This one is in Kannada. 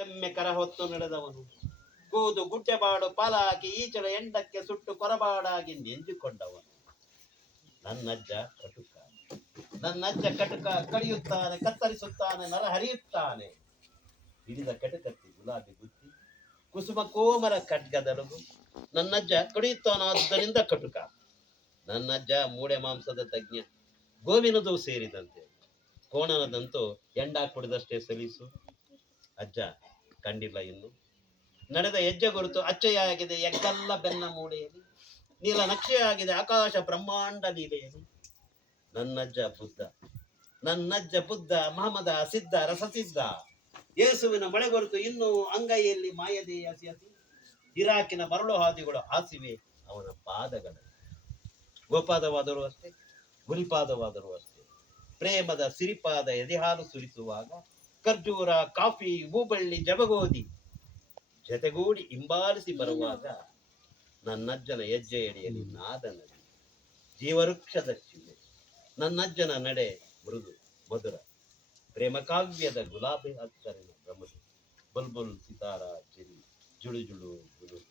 ತೆಮ್ಮೆ ಕರ ಹೊತ್ತು ನಡೆದವನು. ಕೂದು ಗುಡ್ಡೆಬಾಡು ಪಾಲಾಕಿ ಈಚಲ ಎಂಡಕ್ಕೆ ಸುಟ್ಟು ಕೊರಬಾಡಾಗಿ ನೆಂಜುಕೊಂಡವನು ನನ್ನಜ್ಜ ಕಟುಕ ನನ್ನಜ್ಜ ಕಟುಕ ಕಡಿಯುತ್ತಾನೆ ಕತ್ತರಿಸುತ್ತಾನೆ, ನರ ಹರಿಯುತ್ತಾನೆ. ಹಿಡಿದ ಕಟಕತ್ತಿ ಗುಲಾಬಿ ಗುತ್ತಿ ಕುಸುಮ ಕೋಮರ ಖಡ್ಗದಲಗು ನನ್ನಜ್ಜ ಕಡಿಯುತ್ತಾನಾದ್ದರಿಂದ ಕಟುಕ. ನನ್ನಜ್ಜ ಮೂಡೆ ಮಾಂಸದ ತಜ್ಞ, ಗೋವಿನದು ಸೇರಿದಂತೆ. ಕೋಣನದಂತೂ ಎಂಡ ಕುಡಿದಷ್ಟೇ ಸಲೀಸು. ಅಜ್ಜ ಕಂಡಿಲ್ಲ ಇನ್ನು. ನಡೆದ ಹೆಜ್ಜೆ ಗುರುತು ಅಚ್ಚೆಯಾಗಿದೆ ಎಗ್ಗಲ್ಲ ಬೆನ್ನ ಮೂಳೆಯಲ್ಲಿ. ನೀಲ ನಕ್ಷೆಯಾಗಿದೆ, ಆಕಾಶ ಬ್ರಹ್ಮಾಂಡ ನೀಲೆಯಲ್ಲಿ. ನನ್ನಜ್ಜ ಬುದ್ಧ ನನ್ನಜ್ಜ ಬುದ್ಧ, ಮಹಮದ, ಸಿದ್ಧ, ರಸಸಿದ್ಧ. ಯೇಸುವಿನ ಮಳೆ ಗುರುತು ಇನ್ನೂ ಅಂಗೈಯಲ್ಲಿ ಮಾಯದೆ ಹಸಿ ಇರಾಕಿನ ಮರಳು ಹಾದಿಗಳು ಹಾಸಿವೆ ಅವನ ಪಾದಗಳಲ್ಲಿ. ಗೋಪಾದವಾದರೂ ಅಷ್ಟೇ, ಗುರಿಪಾದವಾದರೂ ಅಷ್ಟೇ. ಪ್ರೇಮದ ಸಿರಿಪಾದ ಎದೆಹಾಲು ಸುರಿಸುವಾಗ ಖರ್ಜೂರ ಕಾಫಿ, ಹೂಬಳ್ಳಿ ಜಬಗೋದಿ ಜತೆಗೂಡಿ ಹಿಂಬಾಲಿಸಿ ಬರುವಾಗ ನನ್ನಜ್ಜನ ಹೆಜ್ಜೆ ಎಡೆಯಲ್ಲಿ ನಾದ ನಡೆ. ಜೀವವೃಕ್ಷದ ಚಿಹ್ನೆ. ನನ್ನಜ್ಜನ ನಡೆ ಮೃದು, ಮಧುರ. ಪ್ರೇಮ ಕಾವ್ಯದ ಗುಲಾಬಿ ಅಕ್ಷರನ ಭ್ರಮದು ಬುಲ್ಬುಲ್, ಸಿತಾರ ಚಿರಿ ಜುಳು ಜುಳು ಜುಳು